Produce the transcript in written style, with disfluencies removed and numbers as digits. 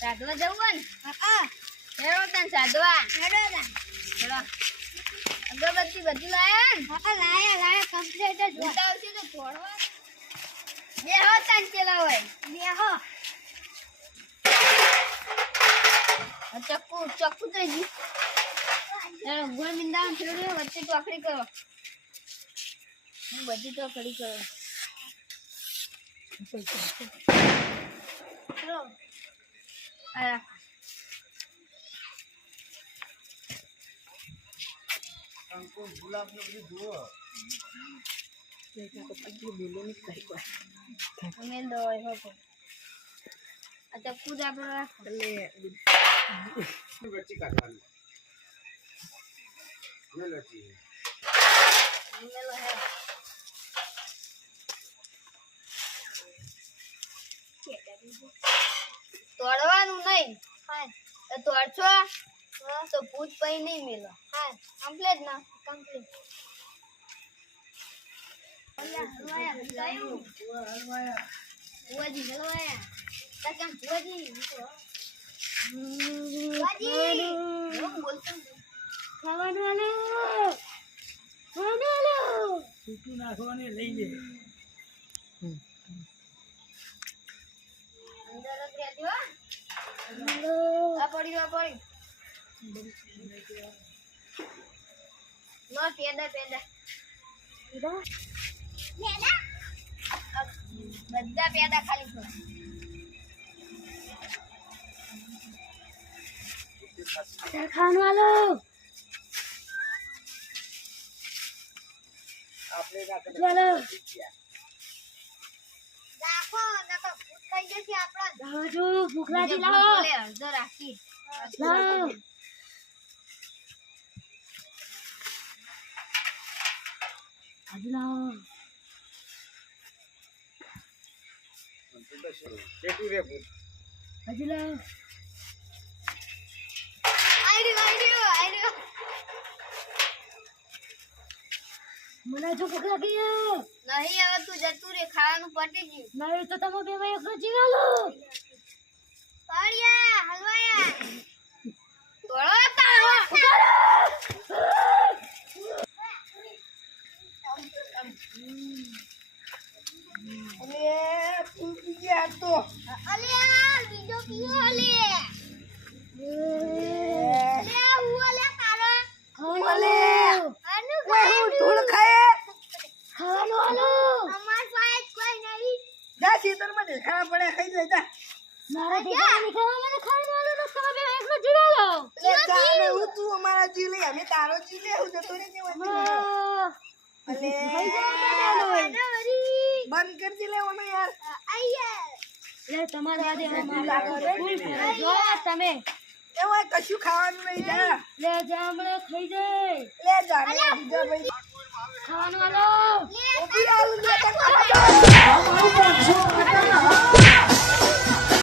સાધવા જવું ને હેરો તન સાધવા ચલો અગરબત્તી બધી લાયા ને લાયા કમ્પ્લીટ જ ઉતાવશે તો છોડવા બેહો તન ચલા હોય બેહો ચક્કુ તો જી ચલો ગોળ મિંદા છોડ્યો વચ્ચે ટોકરી કરો હું બધી ટોકરી કરો ચલો આ हमको गुलाब ने भी दो देखा तो पगली बोले नहीं कहीं को हमें दो हो को अच्छा खुद आप ले बच्ची काटवानी ये लची मेलो है તોડવાનું નહીં હા તોડશો તો ભૂત પઈ નહીં મેલો હા કમ્પ્લીટ ના કમ્પ્લીટ હલવાયા બુઆજી હલવાયા કાકા બુઆજી બુઆજી હું બોલતો ખાવાનું આલો છૂટું નાખવાને લઈ લે અંદર જ રહેજો આ પડી લો પેડા બધા પેડા ખાલી છો खाने वालो આપણે चलो રાખો નકો ભૂત થઈ જશે આપણા दाजू भूखला जी लाओ બોલે અડધો રાખી लाओ आज लाओ કેટલું રે ભૂત आज लाओ આઈડિયો મને જો ભૂખ લાગી હે નહીં હવે તું જતું રે ખાવાનું પટી ગયું નહીં તો તમે બે ભાઈ એકલો જીવા લો પાડિયા હલવાયા તોડો તાળો અરે ફૂટી ગયા તો અલ્યા બીજો પીઓ લે લે હું લે તારો આનું હું ધૂળ ખાય ખાવાનું આલો અમાર પાસે કોઈ નહીં જા ખેતરમાં દેખાડા પડે ખાઈ લેતા મારા દેખાને ખાવા મને ખાવાનું આલો તો તમે બે એકલો જીવા લો લે જાને હું તું અમારા જીવ લે અમે તારો જીવ લે હું જતો રે કેવા અલે બંધ કર દે લેવાનો યાર લે તમારા આદે મારા ફૂલ જો તમે એવા કશું ખાવાનું નહીં જા લે જામણે ખાઈ જાય લે જાને બીજા ભાઈ ખાવાનું આલો ઓપી આલુ લે અમારું 500